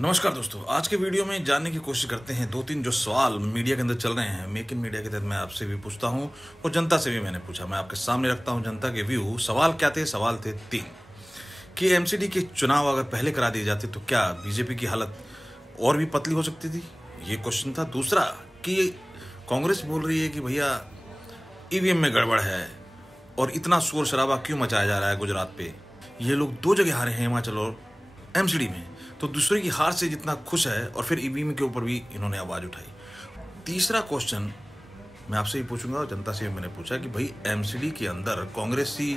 नमस्कार दोस्तों, आज के वीडियो में जानने की कोशिश करते हैं दो तीन जो सवाल मीडिया के अंदर चल रहे हैं। मेक इन मीडिया के तहत मैं आपसे भी पूछता हूं और जनता से भी मैंने पूछा। मैं आपके सामने रखता हूं जनता के व्यू। सवाल क्या थे? सवाल थे 3 कि एमसीडी के चुनाव अगर पहले करा दिए जाते तो क्या बीजेपी की हालत और भी पतली हो सकती थी? ये क्वेश्चन था। दूसरा कि कांग्रेस बोल रही है कि भैया ईवीएम में गड़बड़ है और इतना शोर शराबा क्यों मचाया जा रहा है गुजरात पे। ये लोग 2 जगह हारे हैं, हिमाचल और एमसीडी में, तो दूसरे की हार से जितना खुश है और फिर ईवीएम के ऊपर भी इन्होंने आवाज़ उठाई। तीसरा क्वेश्चन मैं आपसे ही पूछूंगा और जनता से भी मैंने पूछा कि भाई एमसीडी के अंदर कांग्रेसी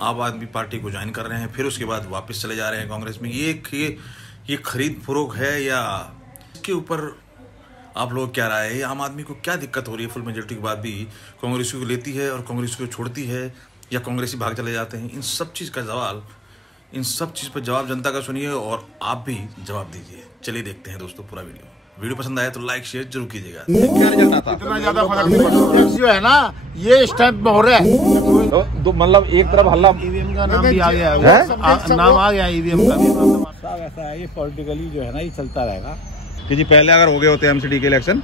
आम आदमी पार्टी को ज्वाइन कर रहे हैं, फिर उसके बाद वापस चले जा रहे हैं कांग्रेस में। ये खरीद फरोख्त है या इसके ऊपर आप लोग क्या राय है? आम आदमी को क्या दिक्कत हो रही है? फुल मेजोरिटी के बाद भी कांग्रेस को लेती है और कांग्रेस को छोड़ती है या कांग्रेसी भाग चले जाते हैं? इन सब चीज़ पर जवाब जनता का सुनिए और आप भी जवाब दीजिए। चलिए देखते हैं दोस्तों पूरा वीडियो पसंद आया तो लाइक शेयर जरूर कीजिएगा। क्या रिजल्ट आता? इतना ज्यादा फर्क नहीं पड़ता जो है ना, ये स्टेप में हो रहा है। तो मतलब एक तरफ हल्ला, ईवीएम का नाम भी आ गया है, नाम आ गया ईवीएम का भी। सब ऐसा है, ये पॉलिटिकली जो है ना ये चलता रहेगा कि जी पहले अगर हो गए होते एमसीडी के इलेक्शन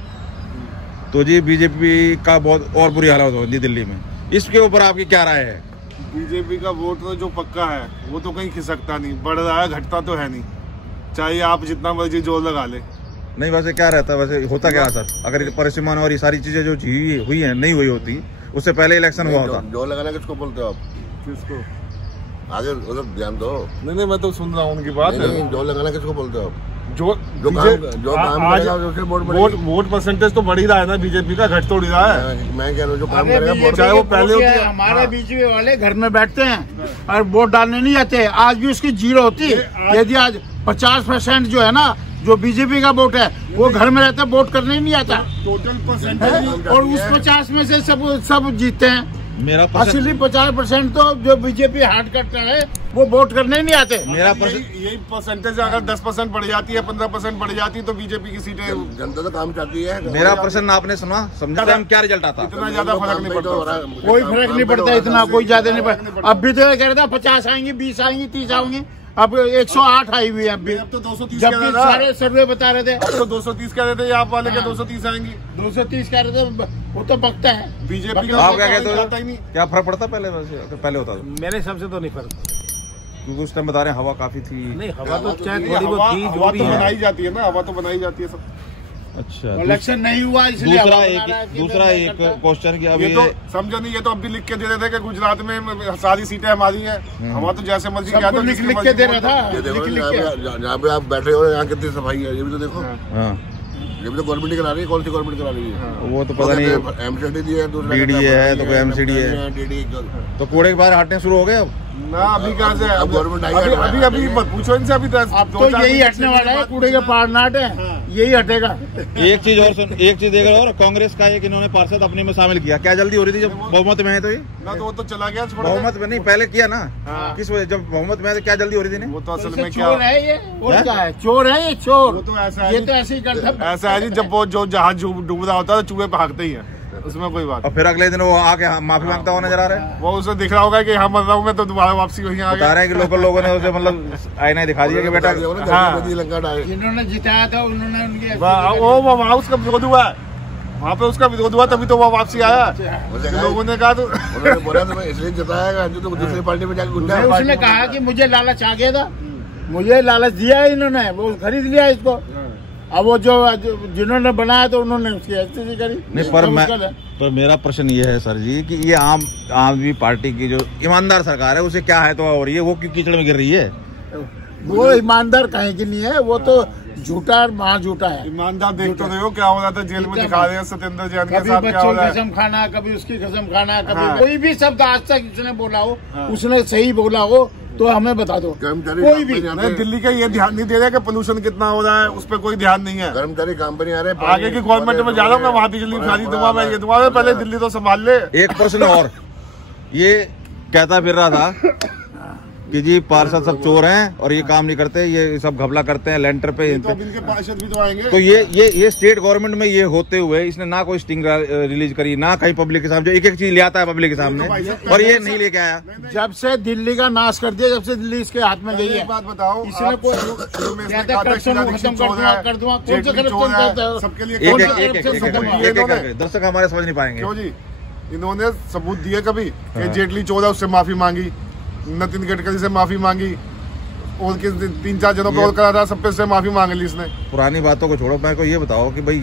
तो जी बीजेपी का बहुत और बुरी हालत होती दिल्ली में। इसके ऊपर आपकी क्या राय है? बीजेपी का वोट तो जो पक्का है वो तो कहीं खिसकता नहीं, बढ़ रहा है, घटता तो है नहीं, चाहे आप जितना मर्जी जोर लगा ले। नहीं, वैसे क्या रहता है, वैसे होता क्या सर? अगर परिसीमन और ये सारी चीजें जो हुई है नहीं हुई होती उससे पहले इलेक्शन हुआ होता। जोर लगाना किसको बोलते हो आप? किसको? आगे उधर ध्यान दो। नहीं, मैं तो सुन रहा हूँ उनकी बात। जोर लगाना किसको बोलते हो आप? वोट परसेंटेज तो बढ़ ही रहा है ना, बीजेपी का घट थोड़ी रहा है। मैं कह रहा हूँ जो काम करेगा, चाहे वो पहले होती है। हमारे बीजेपी वाले घर में बैठते हैं और वोट डालने नहीं आते। आज भी उसकी 0 होती है। यदि आज 50% जो है ना, जो बीजेपी का वोट है वो घर में रहता है, वोट करने नहीं आता टोटल परसेंटेज। और उस 50 में से सब जीतते हैं। मेरा असली 50% तो जो बीजेपी हार्ड करता है वो वोट करने नहीं आते। मेरा यही परसेंटेज अगर 10% बढ़ जाती है, 15% बढ़ जाती है तो बीजेपी की सीटें। जनता तो काम चाहती है। मेरा प्रश्न आपने सुना, समझा क्या रिजल्ट आता? इतना ज्यादा फर्क नहीं पड़ता, कोई फर्क नहीं पड़ता, इतना कोई ज्यादा नहीं पड़ता। अब भी तो ये कह रहा था 50 आएंगी, 20 आएंगी, 30 आएंगी, अब 108 आई हुई है। अब तो 230 जब भी सारे सर्वे बता रहे थे, अब तो 230 कह रहे थे, आप वाले के 230 आएंगी। 230 कह रहे थे, वो तो बकता है बीजेपी का। आप क्या कहते हो? ही नहीं। क्या फर्क पड़ता पहले होता तो? मेरे हिसाब से तो नहीं फर्क, क्योंकि उस टाइम बता रहे हैं हवा काफी थी। नहीं हवा तो चाहे ये थोड़ी बहुत थी, जो हवा भी तो है। बनाई जाती है ना, हवा तो बनाई जाती है सब। अच्छा, इलेक्शन नहीं हुआ इसलिए दूसरा एक क्वेश्चन की ये तो समझो नहीं, ये तो अभी लिख के दे रहे थे कि गुजरात में सारी सीटें हमारी हैं। हवा तो जैसे मर्जी लिख के दे रहा था। ये देखो जहाँ पे आप बैठे हो यहाँ कितनी सफाई है, ये भी तो देखो। हाँ, ये भी तो गवर्नमेंट करा रही है। कौन सी गवर्नमेंट करा रही है? वो तो पता नहीं। एमसीडी दी है, DD है तो कोई MCD है। तो कूड़े के बाहर हटने शुरू हो गए अब ना। अभी कहाँ से? अब गवर्नमेंट आई है। अभी मत पूछो इनसे। अभी अब तो यही हटने वाला है, कूड़े के पारनाट है, यही हटेगा। एक चीज देख रहे हो, कांग्रेस का एक इन्होंने पार्षद अपने में शामिल किया। क्या जल्दी हो रही थी जब बहुमत में है? तो ये ना तो वो तो चला गया। बहुमत में नहीं, पहले किया ना। किस वजह? जब बहुमत में है तो क्या जल्दी हो रही थी? वो तो असल में चोर है ये, और क्या है? चोर है ये, चोर। वो तो ऐसा है, ये तो ऐसे ही करता। ऐसा है जी, जब वो जो जहाज डूब रहा होता है तो चूहे भागते ही है, उसमें कोई बात। और फिर अगले दिन वो आके माफी मांगता हुआ नजर आ रहा है। वो उसे दिख रहा होगा कि हाँ मर रहा हूँ मैं, तो दोबारा वापसी वहीं आ बता रहे हैं कि लोकल लोगों ने उसे मतलब आईना दिखा दिया कि बेटा जिन्होंने जिताया था उन्होंने उनकी वहाँ उसका विरोध हुआ है, वहाँ पे उसका विरोध हुआ, तभी तो वो वापसी आया। लोगों ने कहा तो बोला तो मैं इसलिए जिताया जो तो दूसरी पार्टी में जाकर गुंडा। उसने कहा कि मुझे लालच आ गया था, मुझे लालच दिया है इन्होंने, वो खरीद लिया इसको। अब वो जो जिन्होंने बनाया तो उन्होंने उसकी स्थिति करी। नहीं, पर मेरा प्रश्न ये है सर जी कि ये आम आदमी पार्टी की जो ईमानदार सरकार है उसे क्या है तो हो रही है, वो क्यों कीचड़ में गिर रही है? वो ईमानदार कहीं की नहीं है, वो तो झूठा और महा झूठा है। ईमानदार देख तो रहे हो क्या हो रहा था, जेल में दिखा रहे हैं सत्येंद्र जैन के साथ क्या हो रहा है। कसम खाना, कभी उसकी कसम खाना, कभी कोई भी शब्द आज तक उसने बोला हो, उसने सही बोला हो तो हमें बता दो। कोई भी दिल्ली का ये ध्यान नहीं दे रहा कि पोल्यूशन कितना हो रहा है, उस पर कोई ध्यान नहीं है। कर्मचारी काम पर नहीं आ रहे। आगे की गवर्नमेंट में जा रहा हूँ मैं, वहाँ बिजली सारी दुआ में, ये दुआ में पहले दिल्ली तो संभाल ले। एक प्रश्न और, ये कहता फिर रहा था कि जी पार्षद सब चोर हैं और ये काम नहीं करते, ये सब घपला करते हैं लेंटर पे। तो अब इनके पार्षद भी तो आएंगे। तो ये स्टेट गवर्नमेंट में ये होते हुए इसने ना कोई स्टिंग रिलीज करी, ना कहीं पब्लिक के सामने जो एक एक चीज ले आता है पब्लिक के सामने, और ये नहीं लेके आया। जब से दिल्ली का नाश कर दिया, जब से दिल्ली इसके हाथ में गई है। एक बात बताओ, इसने कोई सबके लिए दर्शक हमारे समझ नहीं पाएंगे। क्यों जी? इन्होंने सबूत दिए कभी कि जेटली चोर है उससे माफी मांगी, नितिन गडकरी से माफी मांगी, और 3-4 जनों पे और करा था, सब पे से माफी मांग ली इसने। पुरानी बातों को छोड़ो, मैं को ये बताओ कि भाई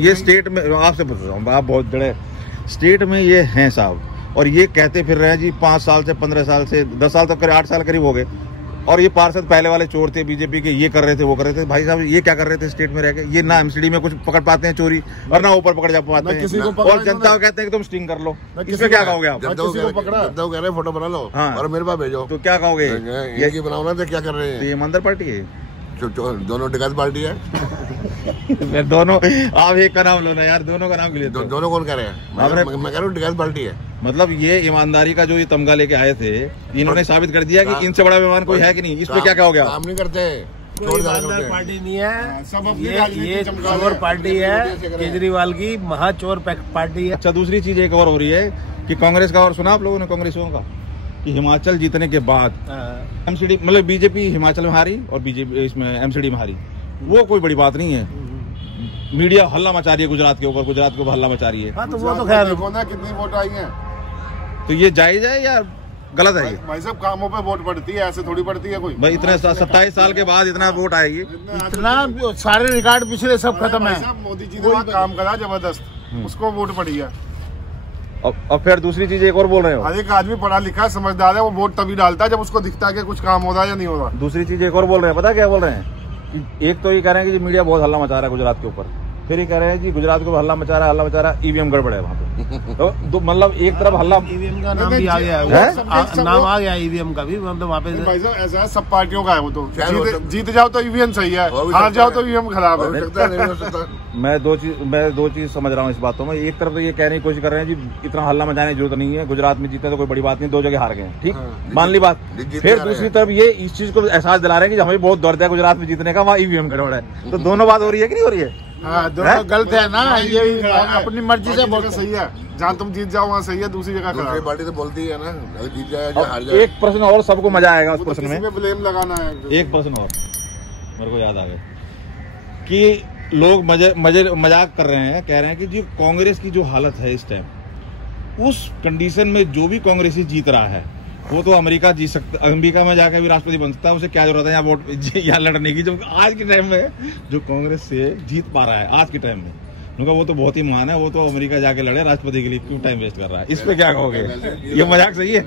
ये स्टेट में, आपसे पूछ रहा हूँ, आप बहुत बड़े स्टेट में ये हैं साहब, और ये कहते फिर रहे हैं जी 5 साल से 15 साल से 10 साल तक 8 साल करीब हो गए, और ये पार्षद पहले वाले चोर थे बीजेपी के, ये कर रहे थे वो कर रहे थे। भाई साहब ये क्या कर रहे थे स्टेट में रह के? ये ना एमसीडी में कुछ पकड़ पाते हैं चोरी, और ना ऊपर पकड़ जा पाते हैं, और जनता को कहते हैं कि तुम स्टिंग कर लो। इसमें क्या कहोगे आप? जनता को कह रहे हैं फोटो बना लो और मेरे पास भेजो, तो क्या कहोगे? ये बनाओ ना, तो क्या कर रहे हैं? ये ईमानदार पार्टी है, दोनों डिकास पार्टी है। दोनों, आप एक का नाम लो ना यार, दोनों का नाम क्यों लेते हो? दोनों कौन कह रहे हैं? मैं कह रहा हूँ डिकास पार्टी है। मतलब ये ईमानदारी का जो ये तमगा लेके आए थे, इन्होंने साबित कर दिया कि इनसे बड़ा मेहमान कोई है कि नहीं। इस पे क्या कहोगे? काम नहीं करते, ईमानदार पार्टी नहीं है, सब ये चोर पार्टी है, केजरीवाल की महाचोर पार्टी है। अच्छा, दूसरी चीज एक और हो रही है कि कांग्रेस का, और सुना आप लोगों ने कांग्रेसियों का, कि हिमाचल जीतने के बाद एमसीडी, मतलब बीजेपी हिमाचल में हारी और बीजेपी इसमें एमसीडी में हारी, वो कोई बड़ी बात नहीं है। मीडिया हल्ला मचा रही है गुजरात के ऊपर, गुजरात के ऊपर हल्ला मचा रही है। हाँ, तो वो तो खैर कितनी वोट आई है, तो ये जायज है या गलत है? भाई साहब कामों पे वोट पड़ती है, ऐसे थोड़ी पड़ती है कोई। भाई इतने 27 साल के बाद इतना वोट आएगी, इतना सारे रिकॉर्ड पिछले सब खत्म है। मोदी जी ने वहाँ काम करा जबरदस्त, उसको वोट पड़ी है। अब फिर दूसरी चीज एक और बोल रहे हो, हर एक आदमी पढ़ा लिखा है, समझदार है, वो वोट तभी डालता है जब उसको दिखता है कि कुछ काम हो रहा है या नहीं हो रहा। दूसरी चीज एक और बोल रहे हैं, पता क्या बोल रहे हैं? कि एक तो ये कह रहे हैं कि मीडिया बहुत हल्ला मचा रहा है गुजरात के ऊपर, फिर ये कह रहे हैं जी गुजरात को हल्ला मचा रहा है, ईवीएम गड़बड़ है वहाँ पे। तो मतलब एक तरफ हल्ला, ईवीएम का नाम भी आ गया है, नाम आ गया ईवीएम का भी, मतलब वहाँ पे भाई साहब ऐसा है, सब पार्टियों का है वो। तो जीत जाओ तो ईवीएम सही है, हार जाओ तो ईवीएम खराब है। मैं दो चीज समझ रहा हूँ इस बातों में। एक तरफ तो ये कहने की कोशिश कर रहे हैं जी इतना हल्ला मचाने की जरूरत नहीं है, गुजरात में जीते तो कोई बड़ी बात नहीं, 2 जगह हार गए, ठीक, मान ली बात। फिर दूसरी तरफ ये इस चीज को एहसास दिला रहे हैं कि हमें बहुत दर्द है गुजरात में जीतने का, वहाँ ईवीएम गड़बड़ है। तो दोनों बात हो रही है कि नहीं हो रही है? हाँ, दोनों गलत है ना, ये अपनी मर्जी से बोलते। सही है, जहाँ तुम जीत जाओ वहाँ सही है, दूसरी जगह खराब। पार्टी तो बोलती है ना, जीत जाए या हार जाए। एक प्रश्न और, सबको मजा आएगा उस प्रश्न में, ब्लेम लगाना है। एक प्रश्न और मेरे को याद आ गया कि लोग मजाक कर रहे हैं, कह रहे हैं कि जी कांग्रेस की जो हालत है इस टाइम, उस कंडीशन में जो भी कांग्रेसी जीत रहा है वो तो अमेरिका जीत सकता, अमेरिका में जाकर भी राष्ट्रपति बन सकता है, उसे क्या जरूरत है यहाँ वोट यहाँ लड़ने की, जब आज के टाइम में जो कांग्रेस से जीत पा रहा है आज के टाइम में, उनका वो तो बहुत ही महान है, वो तो अमेरिका जाके लड़े राष्ट्रपति के लिए, क्यों टाइम वेस्ट कर रहा है? इस पे क्या कहोगे? ये मजाक सही है?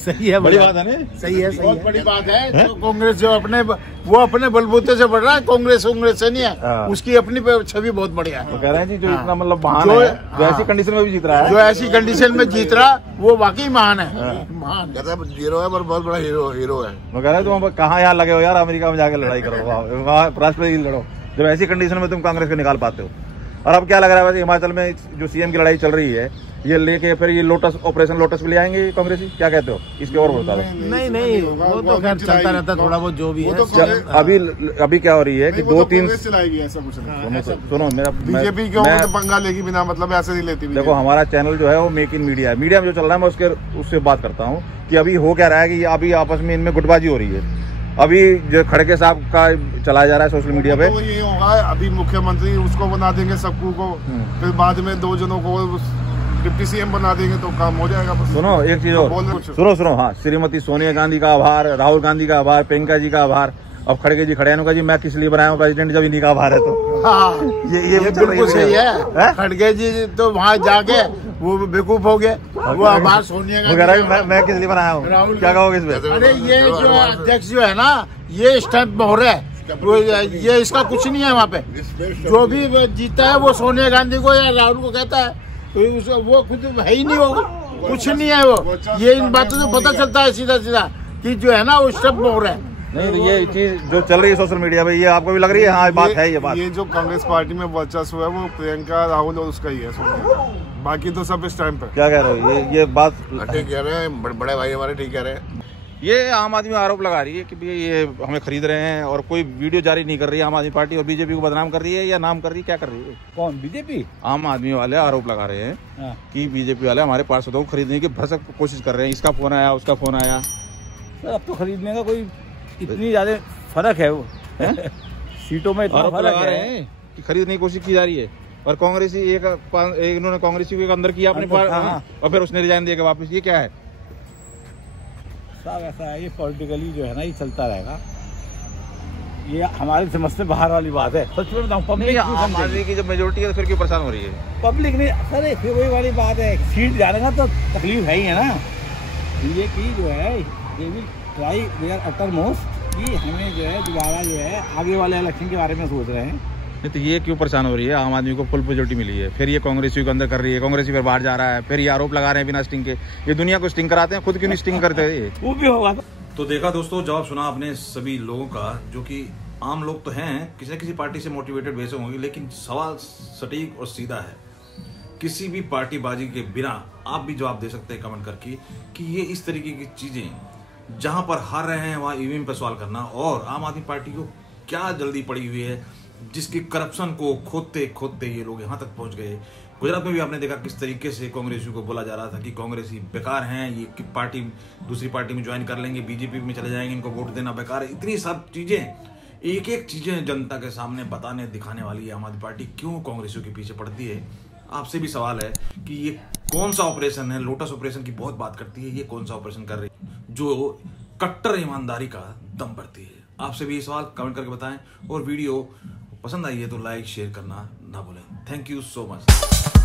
सही है, बड़ी बात है ना, सही है, बहुत बड़ी बात है। तो कांग्रेस जो वो अपने बलबूते से बढ़ रहा है, कांग्रेस से नहीं है, उसकी अपनी छवि बहुत बढ़िया है। तो कह रहे हैं जी जो इतना मतलब महान है, जो ऐसी कंडीशन में भी जीत रहा है, जो ऐसी कंडीशन में जीत रहा, वो वाकई महान है, महान। जीरो है पर बहुत बड़ा हीरो है। वो कह रहे हैं तुम कहाँ यहाँ लगे हो यार, अमेरिका में जाके लड़ाई करो, वहाँ राष्ट्रपति लड़ो, जब ऐसी कंडीशन में तुम कांग्रेस को निकाल पाते हो। और अब क्या लग रहा है वैसे हिमाचल में जो सीएम की लड़ाई चल रही है, ये लेके फिर ये लोटस, ऑपरेशन लोटस भी ले आएंगे कांग्रेसी, क्या कहते हो? इसके और बता दो। नहीं, वो तो खैर चलता रहता थोड़ा बहुत जो भी है। अभी क्या हो रही है कि 2-3 चलाएगी, ऐसा कुछ नहीं। सुनो मेरा, बीजेपी क्यों पंगा लेगी बिना मतलब, ऐसे नहीं लेती। देखो हमारा चैनल जो है वो मेक इन मीडिया है, मीडिया में जो चल रहा है मैं उससे बात करता हूँ कि अभी हो क्या रहा है कि अभी आपस में इनमें गुटबाजी हो रही है। अभी जो खड़गे साहब का चलाया जा रहा है सोशल मीडिया पे, तो ये होगा अभी मुख्यमंत्री उसको बना देंगे सबको को, फिर बाद में 2 जनों को डिप्टी सीएम बना देंगे तो काम हो जाएगा। सुनो एक चीज और, सुनो हाँ, श्रीमती सोनिया गांधी का आभार, राहुल गांधी का आभार, प्रियंका जी का आभार, अब खड़गे जी खड़े का जी मैं किस लिए बनाया हूँ प्रेसिडेंट, जब इन्हीं का आभार है। तो हाँ, ये बिल्कुल सही है। खड़गे जी तो वहाँ जाके वो बेवकूफ हो गए, वो आभार सोनिया गांधी मैं किस लिए बनाया हूँ, क्या कहोगे इस पे? अरे ये जो अध्यक्ष जो है ना, ये स्टैंप में हो रहा है, ये इसका कुछ नहीं है। वहाँ पे जो भी जीता है वो सोनिया गांधी को या राहुल को कहता है, तो वो खुद है ही नहीं, वो कुछ नहीं है। वो ये इन बातों से पता चलता है सीधा कि जो है ना वो स्टैंप में हो रहा है। नहीं, तो ये चीज जो चल रही है सोशल मीडिया पे, ये आपको भी लग रही है? हाँ, बात है, ये बात। ये जो कांग्रेस पार्टी में वर्चस्व है वो प्रियंका, राहुल और उसका ही है, बाकी तो सब इस टाइम पे। क्या कह रहे हो? ये बात ठीक कह रहे हैं, बड़े भाई हमारे ठीक कह रहे हैं। ये आम आदमी आरोप लगा रही है कि भैया ये हमें खरीद रहे हैं और कोई वीडियो जारी नहीं कर रही है आम आदमी पार्टी, और बीजेपी को बदनाम कर रही है या नाम कर रही है, क्या कर रही है? कौन? बीजेपी? आम आदमी वाले आरोप लगा रहे हैं कि बीजेपी वाले हमारे पार्षदों को खरीदने की भरसक कोशिश कर रहे हैं। इसका फोन आया, उसका फोन आया। सर अब तो खरीदने का कोई इतनी ज्यादा फर्क है वो सीटों में इतना फर्क है कि खरीदने की कोशिश की जा रही है। और कांग्रेसी इन्होंने कांग्रेसी को अंदर किया अपने और फिर उसने रिजाइन देकर वापस। ये क्या है साहब? ऐसा है, ये पॉलिटिकली जो है ना ये चलता रहेगा। ये हमारे समझ से बाहर वाली बात है। सच में बताऊं, पब्लिक आम आदमी की जब मेजोरिटी है तो फिर क्यों परेशान हो रही है? पब्लिक नहीं सर, फिर वही वाली बात है, सीट जानेगा तो तकलीफ है ही है ना। बीजेपी जो है ये भी ट्राई वेयर अटर मोस्ट कि हमें जो है दोबारा जो है आगे वाले इलेक्शन के बारे में सोच रहे हैं। नहीं तो ये क्यों परेशान हो रही है? आम आदमी को फुल मेजोरिटी मिली है, फिर ये कांग्रेसी को अंदर कर रही है, कांग्रेसी फिर बाहर जा रहा है, फिर ये आरोप लगा रहे हैं बिना स्टिंग के। ये दुनिया को स्टिंग कराते हैं, खुद क्यों नहीं स्टिंग करते? वो भी होगा। तो देखा दोस्तों, जवाब सुना आपने सभी लोगों का, जो कि आम लोग तो हैं, किसी न किसी पार्टी से मोटिवेटेड वैसे होंगे, लेकिन सवाल सटीक और सीधा है। किसी भी पार्टीबाजी के बिना आप भी जवाब दे सकते हैं कमेंट करके कि ये इस तरीके की चीजें जहां पर हार रहे हैं वहां ईवीएम पर सवाल करना, और आम आदमी पार्टी को क्या जल्दी पड़ी हुई है जिसकी करप्शन को खोदते खोदते ये लोग यहाँ तक पहुंच गए। गुजरात में भी आपने देखा किस तरीके से कांग्रेसियों को बोला जा रहा था कि कांग्रेसी बेकार हैं, ये कि पार्टी दूसरी पार्टी में ज्वाइन कर लेंगे, बीजेपी में चले जाएंगे, इनको वोट देना बेकार है। इतनी सब चीजें, एक एक चीजें जनता के सामने बताने दिखाने वाली है आम आदमी पार्टी क्यों कांग्रेसियों के पीछे पड़ती है। आपसे भी सवाल है कि ये कौन सा ऑपरेशन है? लोटस ऑपरेशन की बहुत बात करती है, ये कौन सा ऑपरेशन कर रही है जो कट्टर ईमानदारी का दम भरती है? आपसे भी ये सवाल कमेंट करके बताएं, और वीडियो पसंद आई है तो लाइक शेयर करना ना भूलें। Thank you so much.